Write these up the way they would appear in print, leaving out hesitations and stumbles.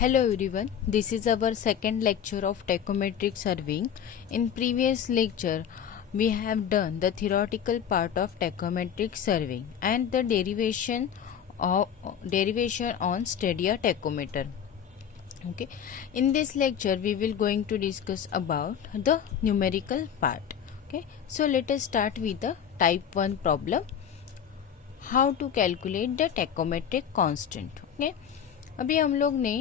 Hello everyone, this is our second lecture of tachometric surveying. In previous lecture, we have done the theoretical part of tachometric surveying and the derivation on stadia tachometer. Okay, in this lecture we will going to discuss about the numerical part. Okay, so let us start with the type 1 problem. How to calculate the tachometric constant. Okay, अभी हम लोग ने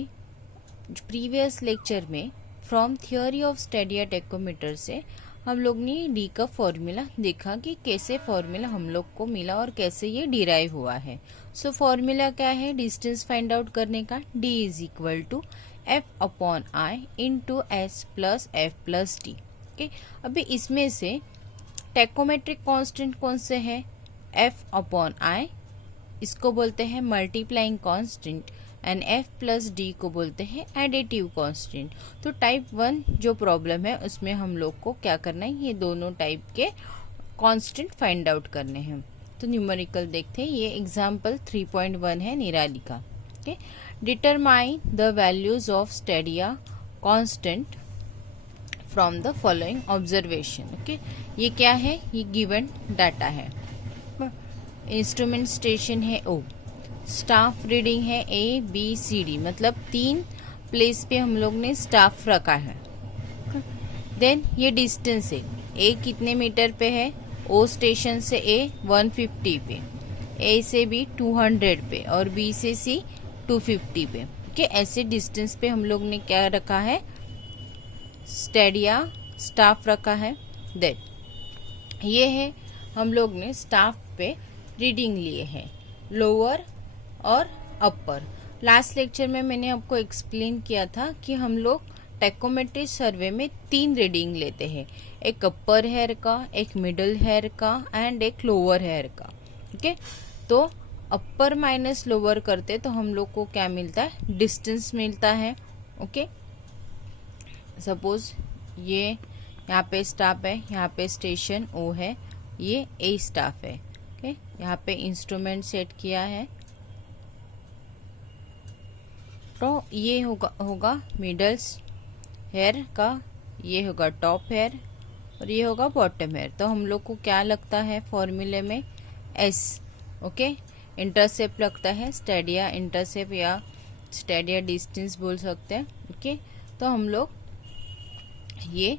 previous lecture में from theory of Stadia tachometer से हम लोग ने D का फॉर्मूला देखा कि कैसे फॉर्मूला हम लोग को मिला और कैसे ये डिराइव हुआ है. सो फॉर्मूला क्या है डिस्टेंस फाइंड आउट करने का. D is equal to F upon i into S plus f plus d. Okay, अभी इसमें से टेकोमेट्रिक कांस्टेंट कौन से है. एफ अपॉन आई, इसको बोलते हैं multiplying constant, and F plus d को बोलते हैं एडिटिव कांस्टेंट. तो टाइप 1 जो प्रॉब्लम है उसमें हम लोग को क्या करना है, ये दोनों टाइप के कांस्टेंट फाइंड आउट करने हैं. तो न्यूमेरिकल देखते हैं. ये एग्जांपल 3.1 है निराली का. Okay, determine the values of Stadia constant from the following observation. Okay, ये क्या है, ये गिवन डाटा है. इंस्ट्रूमेंट स्टेशन है ओ, स्टाफ रीडिंग है ए बी सी डी, मतलब 3 प्लेस पे हम लोग ने स्टाफ रखा है. देन ये डिस्टेंस है, ए कितने मीटर पे है, ओ स्टेशन से ए 150 पे, ए से बी 200 पे और बी से सी 250 पे. ओके, ऐसे डिस्टेंस पे हम लोग ने क्या रखा है, स्टेडिया स्टाफ रखा है. देन ये है हम लोग ने स्टाफ पे रीडिंग लिए हैं, लोअर और अपर. लास्ट लेक्चर में मैंने आपको एक्सप्लेन किया था कि हम लोग टेकोमेट्रिक सर्वे में 3 रीडिंग लेते हैं, एक अपर हेयर का, एक मिडल हेयर का एंड एक लोअर हेयर का. ओके, तो अपर माइनस लोअर करते तो हम लोग को क्या मिलता है, डिस्टेंस मिलता है. ओके, सपोज ये यहाँ पे स्टाफ है, यहाँ पे स्टेशन ओ है, ये ए स्टाफ है. ओके, यहाँ पे इंस्ट्रूमेंट सेट किया है, तो ये होगा मिडल्स हेयर का, ये होगा टॉप हेयर और ये होगा बॉटम हेयर. तो हम लोग को क्या लगता है फॉर्मूले में, एस. ओके, इंटरसेप्ट लगता है, स्टेडिया इंटरसेप्ट या स्टेडिया डिस्टेंस बोल सकते हैं. ओके, तो हम लोग ये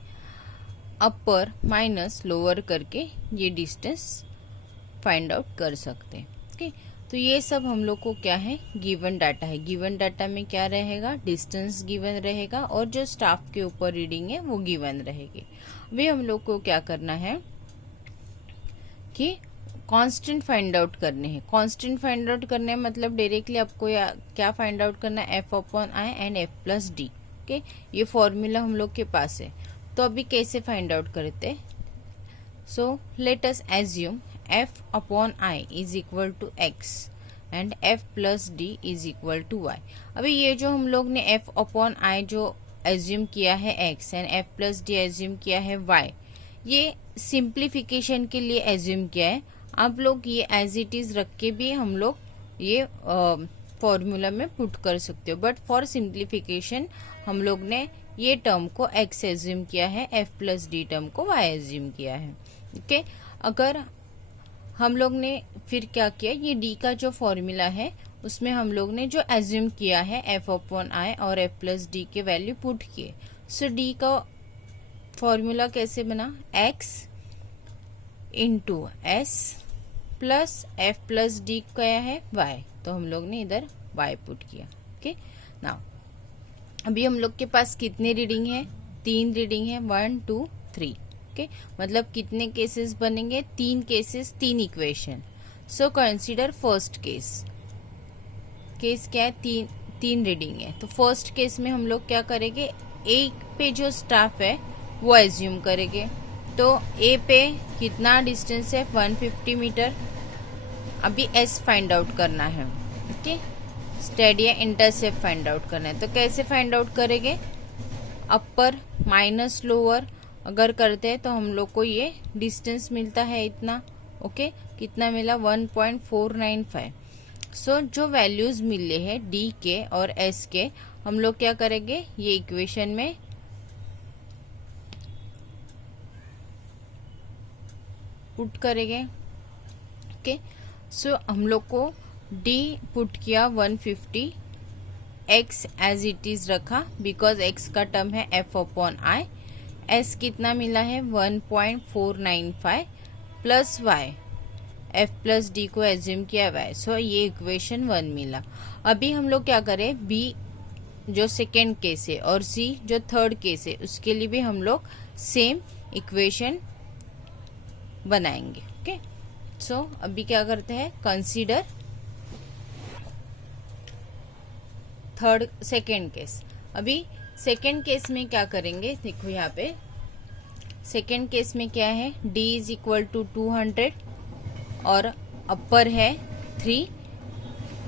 अपर माइनस लोअर करके ये डिस्टेंस फाइंड आउट कर सकते हैं. ओके, तो ये सब हम लोग को क्या है, गिवन डाटा है. गिवन डाटा में क्या रहेगा, डिस्टेंस गिवन रहेगा और जो स्टाफ के ऊपर रीडिंग है वो गिवन रहेगी. अभी हम लोग को क्या करना है कि कांस्टेंट फाइंड आउट करने हैं. कांस्टेंट फाइंड आउट करने मतलब डायरेक्टली आपको क्या फाइंड आउट करना है, f upon I and F plus d. Okay, ये फॉर्मूला हम लोग के पास है. तो अभी कैसे फाइंड आउट करते, so let us assume f upon i is equal to x and f plus d is equal to y. अभी ये जो हम लोग ने f अपॉन i जो एज्यूम किया है x and f plus d assume किया है y, ये सिंप्लीफिकेशन के लिए एज्यूम किया है. आप लोग ये एज इट इज रख के भी हम लोग ये फॉर्मूला में पुट कर सकते हो, बट फॉर सिंप्लीफिकेशन हम लोग ने ये टर्म को x एज्यूम किया है, f प्लस डी टर्म को y एज्यूम किया है. ओके, अगर हम लोग ने फिर क्या किया, ये डी का जो फॉर्मूला है उसमें हम लोग ने जो एज्यूम किया है एफ अपॉन आई और एफ प्लस डी के वैल्यू पुट किए. सो डी का फॉर्मूला कैसे बना, x into S plus f plus D क्या है, वाई. तो हम लोग ने इधर वाई पुट किया. ओके, नाउ अभी हम लोग के पास कितने रीडिंग है, 3 रीडिंग है, 1 2 3. ओके, मतलब कितने केसेस बनेंगे, 3 cases 3 equation. So consider first case. Case क्या है, 3 रीडिंग है. तो फर्स्ट केस में हम लोग क्या करेंगे, ए पे जो स्टाफ है वो एज्यूम करेंगे. तो ए पे कितना डिस्टेंस है, 150 मीटर. अभी एस फाइंड आउट करना है. Okay, Stadia intercept find out करना है. तो कैसे फाइंड आउट करेंगे, अपर माइनस लोअर अगर करते हैं तो हम लोग को ये डिस्टेंस मिलता है इतना. ओके, कितना मिला, 1.495. सो जो वैल्यूज मिले हैं डी के और एस के, हम लोग क्या करेंगे, ये इक्वेशन में पुट करेंगे। ओके, सो हम लोग को डी पुट किया 150, एक्स एज इट इज रखा बिकॉज एक्स का टर्म है एफ अपॉन आई, एस कितना मिला है 1.495 plus y, f plus d को एज्यूम किया वाई, सो ये इक्वेशन 1 मिला। अभी हम लोग क्या करें, बी जो सेकेंड केस है और सी जो थर्ड केस है उसके लिए भी हम लोग सेम इक्वेशन बनाएंगे। ओके, सो अभी क्या करते हैं, कंसीडर थर्ड सेकेंड केस। अभी सेकेंड केस में क्या करेंगे, देखो यहाँ पे सेकेंड केस में क्या है, d इज इक्वल टू 200 और अपर है 3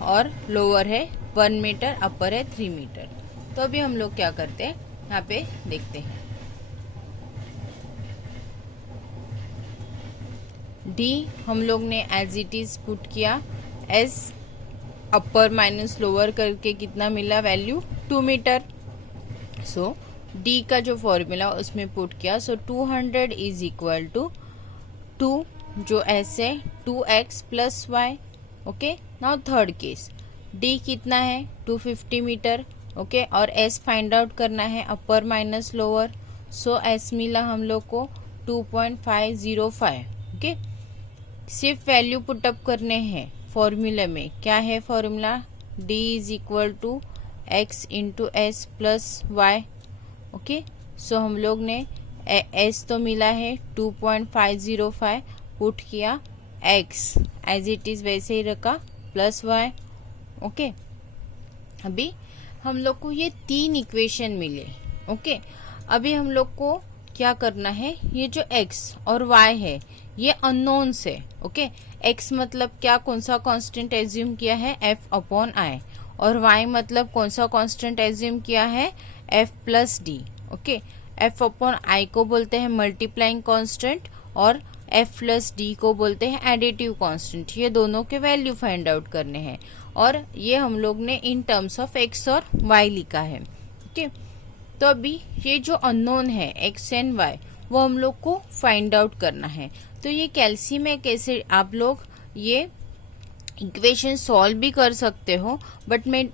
और लोअर है 1 मीटर, अपर है 3 मीटर। तो अभी हम लोग क्या करते हैं, यहाँ पे देखते हैं, d हम लोग ने एज इट इज पुट किया, s अपर माइनस लोअर करके कितना मिला वैल्यू 2 मीटर। सो d का जो फॉर्मूला उसमें पुट किया, सो 200 इज इक्वल टू 2 जो s है 2x plus Y. Okay, now third case, d कितना है 250 मीटर। ओके, और s फाइंड आउट करना है upper minus lower, so s मिला हम लोग को 2.505। ओके, सिर्फ वैल्यू पुटअप करने हैं फॉर्मूले में। क्या है formula, d is equal to x into S plus Y. Okay, so हम लोग ने s तो मिला है 2.505, पुट किया x एज इट इज वैसे ही रखा प्लस y। ओके, अभी हम लोग को ये 3 इक्वेशन मिले। ओके, अभी हम लोग को क्या करना है, ये जो x और y है ये अननोन्स है। ओके, x मतलब क्या, कौन सा कांस्टेंट एज्यूम किया है, f अपॉन आई, और y मतलब कौन सा कांस्टेंट एज्यूम किया है, f plus d. Okay, f upon आई को बोलते हैं मल्टीप्लाइंग कांस्टेंट और f प्लस डी को बोलते हैं एडिटिव कांस्टेंट। ये दोनों के वैल्यू फाइंड आउट करने हैं और ये हम लोग ने इन टर्म्स ऑफ x और y लिखा है। ओके, तो अभी ये जो अननोन है x एंड y वो हम लोग को फाइंड आउट करना है। तो ये कैल्शियम में कैसे आप लोग ये इक्वेशन सॉल्व भी कर सकते हो, बट मैं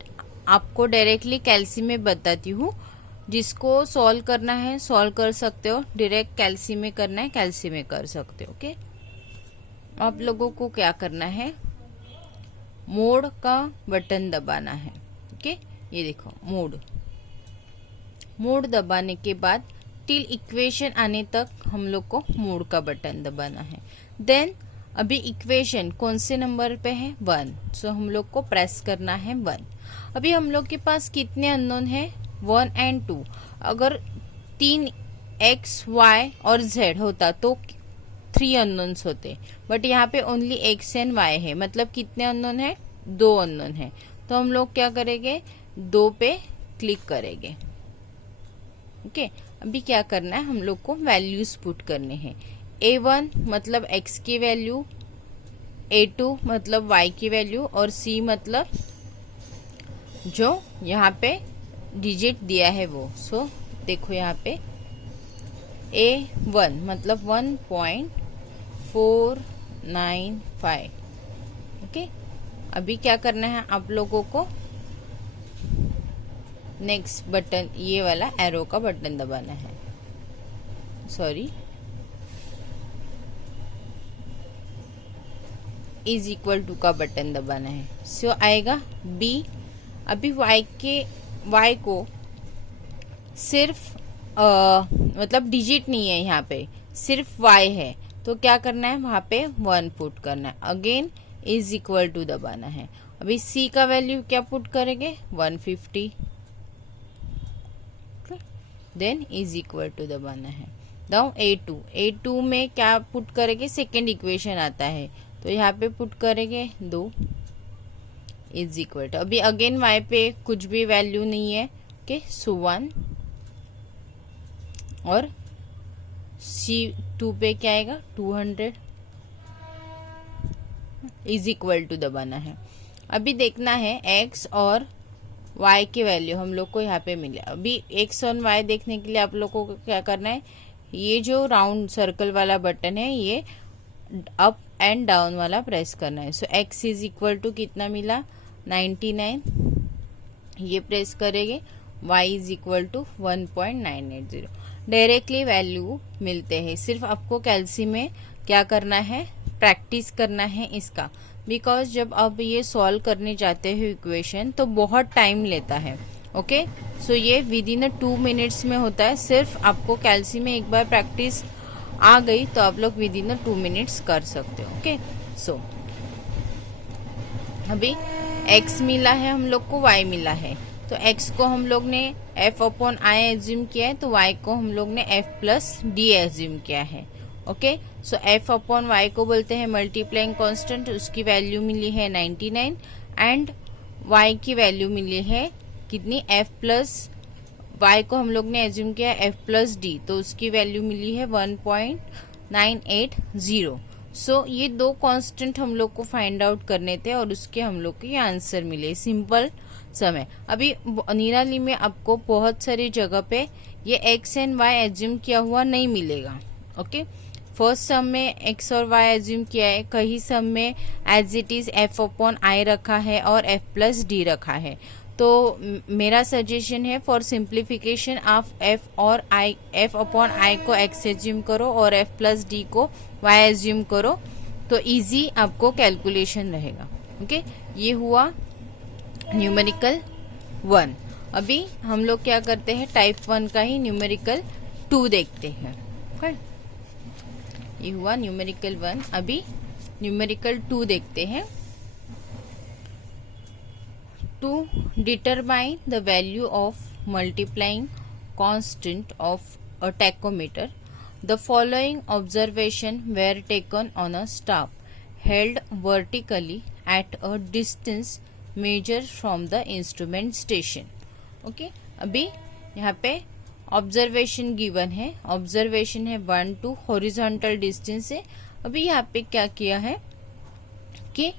आपको डायरेक्टली कैल्शियम में बताती हूँ। जिसको सॉल्व करना है सॉल्व कर सकते हो, डायरेक्ट कैल्शियम में करना है कैल्शियम में कर सकते हो। ओके, आप लोगों को क्या करना है, मोड का बटन दबाना है। ओके, ये देखो मोड दबाने के बाद टिल इक्वेशन आने तक हम लोग को मोड का बटन दबाना है। देन अभी इक्वेशन कौन से नंबर पे है 1, सो हम लोग को प्रेस करना है 1। अभी हम लोग के पास कितने अननोन है 1 एंड 2। अगर 3 x y और z होता तो 3 अननोन्स होते, बट यहाँ पे ओनली x एंड y है, मतलब कितने अननोन है 2 अननोन है। तो हम लोग क्या करेंगे 2 पे क्लिक करेंगे। ओके, अभी क्या करना है, हम लोग को वैल्यूज पुट करने हैं। a1 मतलब x की वैल्यू, a2 मतलब y की वैल्यू और c मतलब जो यहाँ पे डिजिट दिया है वो। सो देखो यहाँ पे a1 मतलब 1.495। ओके, अभी क्या करना है आप लोगों को, नेक्स्ट बटन ये वाला एरो का बटन दबाना है, सॉरी इज इक्वल टू का बटन दबाना है। सो आएगा b। अभी y को सिर्फ मतलब डिजिट नहीं है, यहाँ पे सिर्फ y है, तो क्या करना है वहाँ पे 1 पुट करना है। अगेन इज इक्वल टू दबाना है। अभी c का वैल्यू क्या पुट करेंगे 150, देन इज इक्वल टू दबाना है। दाउ a2 में क्या पुट करेंगे, सेकेंड इक्वेशन आता है तो यहाँ पे पुट करेंगे 2 इज इक्वल टू, अभी अगेन y पे कुछ भी वैल्यू नहीं है। ओके, सो 1 और C2 पे क्या आएगा 200 इज इक्वल टू दबाना है। अभी देखना है x और y की वैल्यू हम लोग को यहाँ पे मिले। अभी x और y देखने के लिए आप लोगों को क्या करना है, ये जो राउंड सर्कल वाला बटन है ये अप एंड डाउन वाला प्रेस करना है। So x is equal to कितना मिला 99, ये प्रेस करेंगे। y is equal to 1.980। Directly value मिलते हैं। सिर्फ आपको कैल्सी में क्या करना है, प्रैक्टिस करना है इसका, बिकॉज जब आप ये सॉल्व करने जाते हो इक्वेशन तो बहुत टाइम लेता है। ओके, सो ये विद इन 2 मिनट्स में होता है। सिर्फ आपको कैल्सी में एक बार प्रैक्टिस आ गई तो आप लोग विद इन 2 मिनट्स कर सकते हो। ओके, सो अभी x मिला है हम लोग को, y मिला है, तो x को हम लोग ने f अपॉन आई एज्यूम किया है, तो y को हम लोग ने f प्लस डी एज्यूम किया है। ओके, सो f अपॉन वाई को बोलते हैं मल्टीप्लाइंग कांस्टेंट, उसकी वैल्यू मिली है 99 एंड y की वैल्यू मिली है कितनी, f प्लस y को हम लोग ने एज्यूम किया f प्लस डी, तो उसकी वैल्यू मिली है 1.980। सो ये दो कांस्टेंट हम लोग को फाइंड आउट करने थे और उसके हम लोग को ये आंसर मिले। सिंपल समय। अभी निराली में आपको बहुत सारी जगह पे ये x एंड y एज्यूम किया हुआ नहीं मिलेगा। ओके, फर्स्ट सम में x और y एज्यूम किया है, कहीं सम में as it is f upon i रखा है और f प्लस डी रखा है। तो मेरा सजेशन है फॉर सिंप्लीफिकेशन आप f और i, f अपॉन आई को x एज्यूम करो और f प्लस डी को y एज्यूम करो, तो इजी आपको कैलकुलेशन रहेगा। ओके, ये हुआ न्यूमेरिकल 1। अभी हम लोग क्या करते हैं, टाइप 1 का ही न्यूमेरिकल 2 देखते हैं। ये हुआ न्यूमेरिकल 1। अभी न्यूमेरिकल 2 देखते हैं। To determine the value of multiplying constant of a tachometer, the following observation were taken on a staff held vertically at a distance measured from the instrument station. Okay, अभी यहाँ पे observation given है, observation है 1 to horizontal distance है। अभी यहाँ पे क्या किया है कि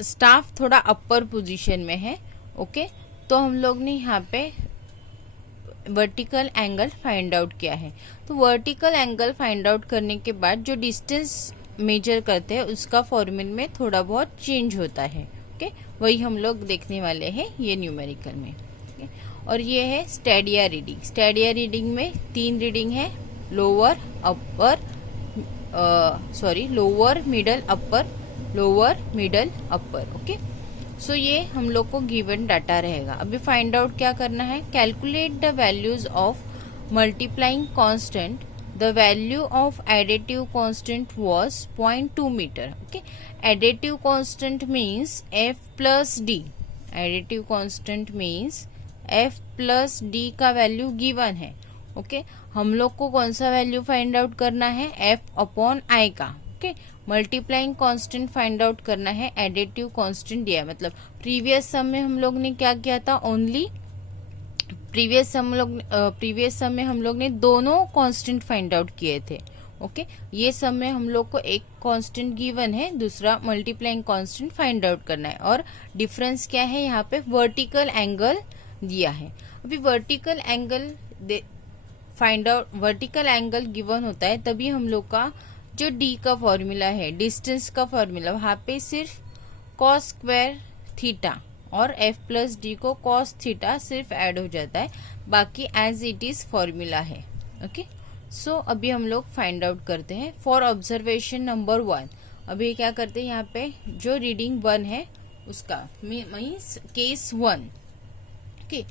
स्टाफ थोड़ा अपर पोजीशन में है। ओके, तो हम लोग ने यहाँ पे वर्टिकल एंगल फाइंड आउट किया है। तो वर्टिकल एंगल फाइंड आउट करने के बाद जो डिस्टेंस मेजर करते हैं उसका फॉर्मूले में थोड़ा बहुत चेंज होता है। ओके, वही हम लोग देखने वाले हैं ये न्यूमेरिकल में। और ये है स्टैडिया रीडिंग। स्टैडिया रीडिंग में 3 रीडिंग है, लोअर लोअर मिडल अपर, लोअर मिडल अपर। ओके, सो ये हम लोग को गिवन डाटा रहेगा। अभी फाइंड आउट क्या करना है, calculate the values of multiplying constant. The value of additive constant was 0.2 metre. Okay, additive constant means f plus d, additive constant means f plus d का वैल्यू गिवन है। Okay, हम लोग को कौन सा वैल्यू फाइंड आउट करना है, f upon आई का। Okay, multiplying constant find out करना है, एडिटिव कांस्टेंट दिया। मतलब प्रीवियस सम में हम लोग ने क्या किया था, ओनली प्रीवियस सम में हम लोग ने दोनों कांस्टेंट फाइंड आउट किए थे। ओके, ये सम में हम लोग को एक कांस्टेंट गिवन है, दूसरा मल्टीप्लाइंग कांस्टेंट फाइंड आउट करना है। और डिफरेंस क्या है, यहाँ पे वर्टिकल एंगल दिया है। अभी vertical angle find out, vertical angle given होता है तभी हम लोग का जो डी का फॉर्मूला है, डिस्टेंस का फॉर्मूला, वहां पे सिर्फ कॉस स्क्वायर थीटा और f प्लस डी को कॉस थीटा सिर्फ ऐड हो जाता है, बाकी एज इट इज फॉर्मूला है। ओके, सो अभी हम लोग फाइंड आउट करते हैं फॉर ऑब्जर्वेशन नंबर 1। अभी क्या करते हैं, यहाँ पे जो रीडिंग 1 है उसका मीन्स केस 1। ओके,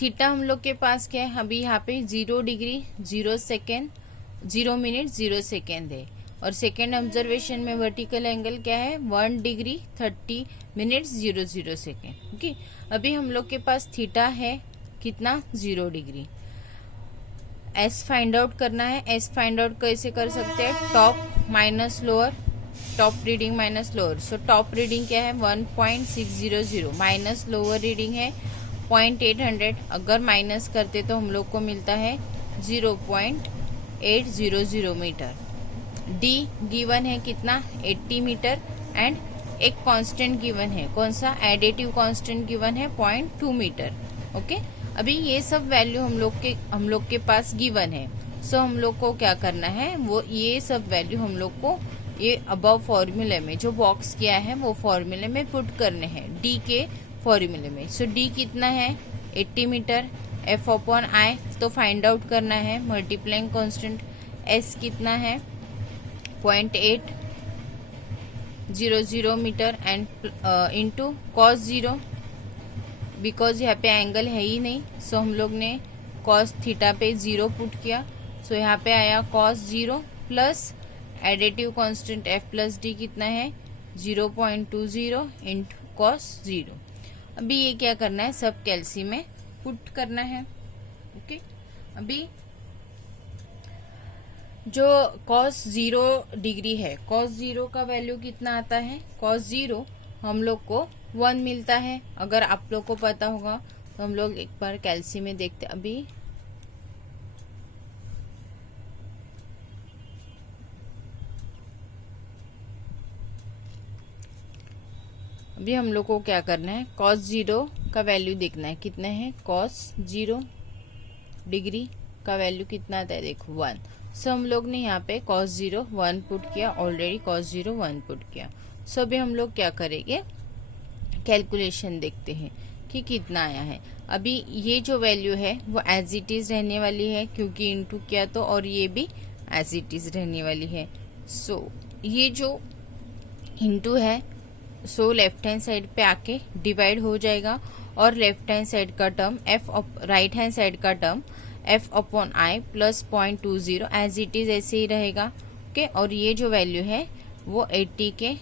थीटा हम लोग के पास क्या है, अभी यहाँ पे 0 डिग्री 0 सेकेंड 0 मिनट 0 सेकेंड है। और सेकेंड ऑब्जर्वेशन में वर्टिकल एंगल क्या है, 1 डिग्री 30 मिनट 0 सेकेंड। ओके, अभी हम लोग के पास थीटा है कितना, 0 डिग्री। एस फाइंड आउट करना है। एस फाइंड आउट कैसे कर सकते हैं, top minus lower, top reading minus lower. So top reading क्या है 1.600 माइनस लोअर रीडिंग है 0.800। अगर माइनस करते तो हम लोग को मिलता है 0.800 मीटर। डी गिवन है कितना, 80 मीटर एंड एक कांस्टेंट गिवन है, कौन सा, एडिटिव कांस्टेंट गिवन है 0.2 मीटर। ओके, अभी ये सब वैल्यू हम लोग के पास गिवन है। सो हम लोग को क्या करना है, वो ये सब वैल्यू हम लोग को ये अबव फॉर्मूले में जो बॉक्स किया है वो फॉर्मूले में पुट करने हैं, डी के फॉर्मूले में। सो डी कितना है 80 मीटर, एफ अपॉन आई तो फाइंड आउट करना है, मल्टीप्लाइंग कांस्टेंट एस कितना है 0.800 metre and into cos 0, because यहाँ पे एंगल है ही नहीं। सो हम लोग ने कॉस थीटा पे 0 पुट किया। सो यहाँ पे आया cos 0 plus additive constant F plus D कितना है 0.20 इंटू कॉस 0। अभी ये क्या करना है, सब कैल्सी में पुट करना है। ओके, अभी जो कॉस 0 डिग्री है, कॉस 0 का वैल्यू कितना आता है, कॉस 0 हम लोग को 1 मिलता है। अगर आप लोग को पता होगा तो हम लोग एक बार कैल्सी में देखते। अभी हम लोग को क्या करना है, कॉस 0 का वैल्यू देखना है, कितना है कॉस 0 डिग्री का वैल्यू कितना आता है, देखो 1। सो हम लोग ने यहाँ पे कॉस 0 1 पुट किया, ऑलरेडी कॉस 0 1 पुट किया। सो अभी हम लोग क्या करेंगे, कैलकुलेशन देखते हैं कि कितना आया है। अभी ये जो वैल्यू है वो एज इट इज रहने वाली है क्योंकि इनटू किया तो, और ये भी एज इट इज रहने वाली है। सो ये जो इनटू है सो लेफ्ट हैंड साइड पे आके डिवाइड हो जाएगा, और लेफ्ट हैंड साइड का टर्म राइट हैंड साइड का term f upon I plus 0.20 as it is ऐसे ही रहेगा। ओके, और ये जो वैल्यू है वो 80 के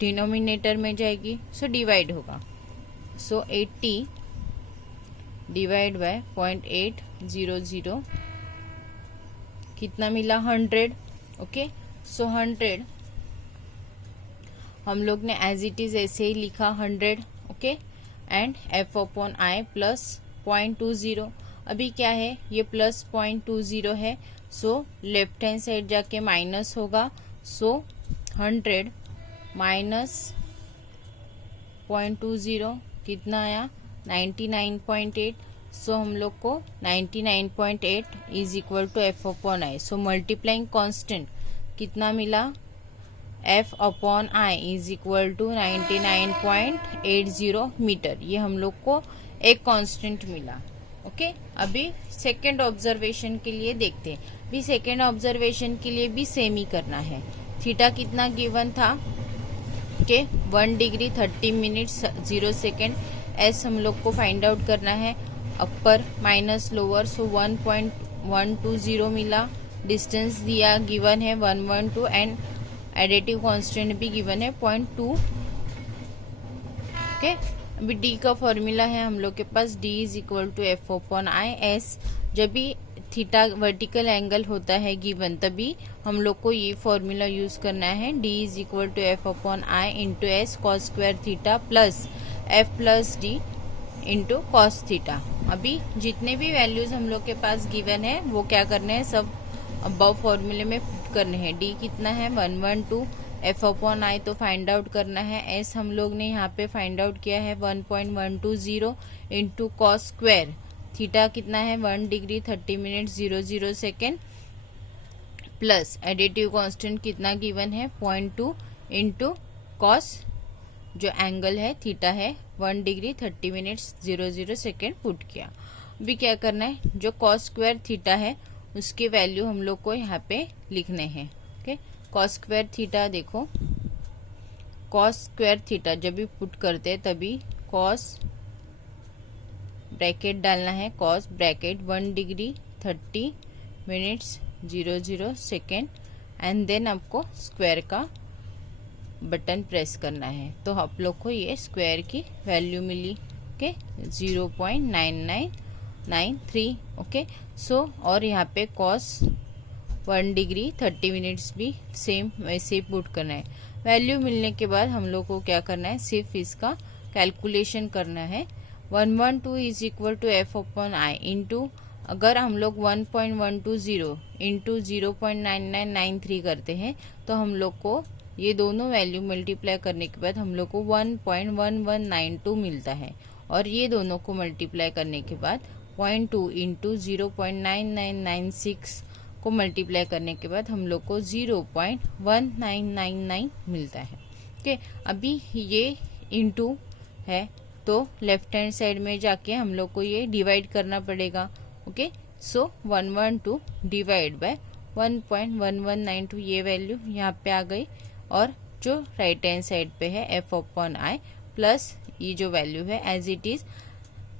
डिनोमिनेटर में जाएगी, सो डिवाइड होगा। सो 80 डिवाइड बाय 0.800 कितना मिला 100। ओके, सो 100 हम लोग ने एज इट इज ऐसे ही लिखा 100। Okay, and F upon I plus 0.20। अभी क्या है, ये प्लस 0.20 है, सो लेफ्ट हैंड साइड जाके माइनस होगा। सो 100 माइनस 0.20 कितना आया 99.8। सो हम लोग को 99.8 is equal to F upon I. So multiplying constant कितना मिला, f upon i is equal to 99.80 metre. ये हम लोग को एक कांस्टेंट मिला। ओके, अभी सेकेंड ऑब्जर्वेशन के लिए देखते हैं। अभी सेकेंड ऑब्जर्वेशन के लिए भी सेम ही करना है। थीटा कितना गिवन था, okay 1 degree 30 minutes 0 second. S हम लोग को फाइंड आउट करना है, अपर माइनस लोअर। सो 1.120 मिला। डिस्टेंस दिया गिवन है 112 एंड एडिटिव कांस्टेंट भी गिवन है 0.2। ओके, अभी डी का फॉर्मूला है हम लोग के पास, D is equal to F upon I S. जब भी थीटा वर्टिकल एंगल होता है गिवन तभी हम लोग को ये फॉर्मूला यूज करना है, d is equal to F upon i into s cos square theta plus f plus d into cos theta. अभी जितने भी वैल्यूज हम लोग के पास गिवन है वो क्या करने हैं, सब अबव फॉर्मूले में पुट करने हैं। डी कितना है 112, एफ अपॉन आई तो फाइंड आउट करना है, एस हम लोग ने यहाँ पे फाइंड आउट किया है 1.120 इंटू कॉस स्क्वायर थीटा कितना है 1 degree 30 minute 00 second plus additive constant कितना गिवन है 0.2 इंटू कॉस जो एंगल है थीटा है 1 डिग्री 30 मिनट 00 सेकेंड पुट किया। अभी क्या करना है, जो कॉस स्क्वायर थीटा है उसके वैल्यू हम लोग को यहाँ पे लिखने हैं। ओके, कॉस स्क्वायर थीटा देखो, कॉस स्क्वायर थीटा जब भी पुट करते हैं तभी कॉस ब्रैकेट डालना है, cos bracket 1 degree 30 minutes 00 second and then आपको स्क्वायर का बटन प्रेस करना है। तो आप लोग को ये स्क्वायर की वैल्यू मिली, ओके 0.9993। ओके, सो और यहाँ पे कॉस 1 डिग्री 30 मिनट्स भी सेम वैसे ही पुट करना है। वैल्यू मिलने के बाद हम लोग को क्या करना है, सिर्फ इसका कैलकुलेशन करना है। 112 is equal to F upon i into, अगर हम लोग 1.120 इंटू 0.9993 करते हैं तो हम लोग को ये दोनों वैल्यू मल्टीप्लाई करने के बाद हम लोग को 1.1192 मिलता है, और ये दोनों को मल्टीप्लाई करने के बाद 0.2 इंटू 0.9996 को मल्टीप्लाई करने के बाद हम लोग को 0.1999 मिलता है। ओके, अभी ये इंटू है तो लेफ्ट हैंड साइड में जाके हम लोग को ये डिवाइड करना पड़ेगा। ओके, सो 112 डिवाइड बाय 1.1192 ये वैल्यू यहाँ पे आ गई, और जो राइट हैंड साइड पे है एफ अपॉन आई प्लस ये जो वैल्यू है as it is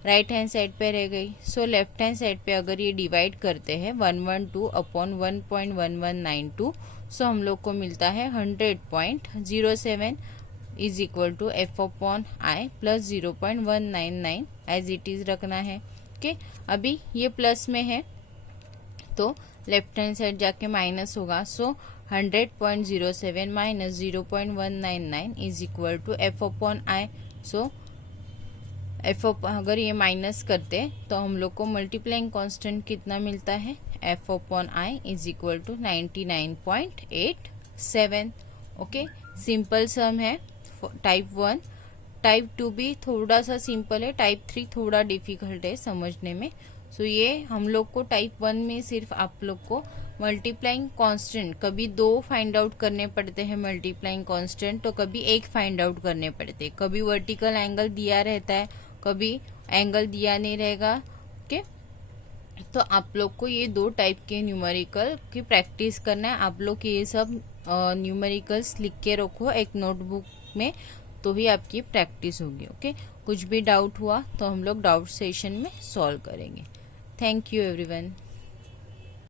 right hand side पे रह गई। सो लेफ्ट हैंड साइड पे अगर ये डिवाइड करते हैं 112 अपॉन 1.1192, सो हम लोग को मिलता है 100.07 is equal to F upon I plus 0.199 as it is रखना है। ओके, अभी ये प्लस में है तो लेफ्ट हैंड साइड जाके माइनस होगा। So 100.07 minus 0.199 is equal to F upon I. So अगर ये माइनस करते तो हम लोग को मल्टीप्लाइंग कांस्टेंट कितना मिलता है, f upon i is equal to 99.87। Okay, simple sum है टाइप 1। टाइप 2 भी थोड़ा सा सिंपल है, टाइप 3 थोड़ा डिफिकल्ट है समझने में। सो ये हम लोग को टाइप 1 में सिर्फ आप लोग को मल्टीप्लाइंग कांस्टेंट कभी 2 फाइंड आउट करने पड़ते हैं मल्टीप्लाइंग कांस्टेंट, तो कभी 1 फाइंड आउट करने पड़ते हैं। कभी वर्टिकल एंगल दिया रहता है, कभी एंगल दिया नहीं रहेगा। ओके, तो आप लोग को ये 2 टाइप के न्यूमेरिकल की प्रैक्टिस करना है। आप लोग ये सब न्यूमेरिकल्स लिख के रखो एक नोटबुक में, तो ही आपकी प्रैक्टिस होगी। ओके, कुछ भी डाउट हुआ तो हम लोग डाउट सेशन में सॉल्व करेंगे। Thank you everyone.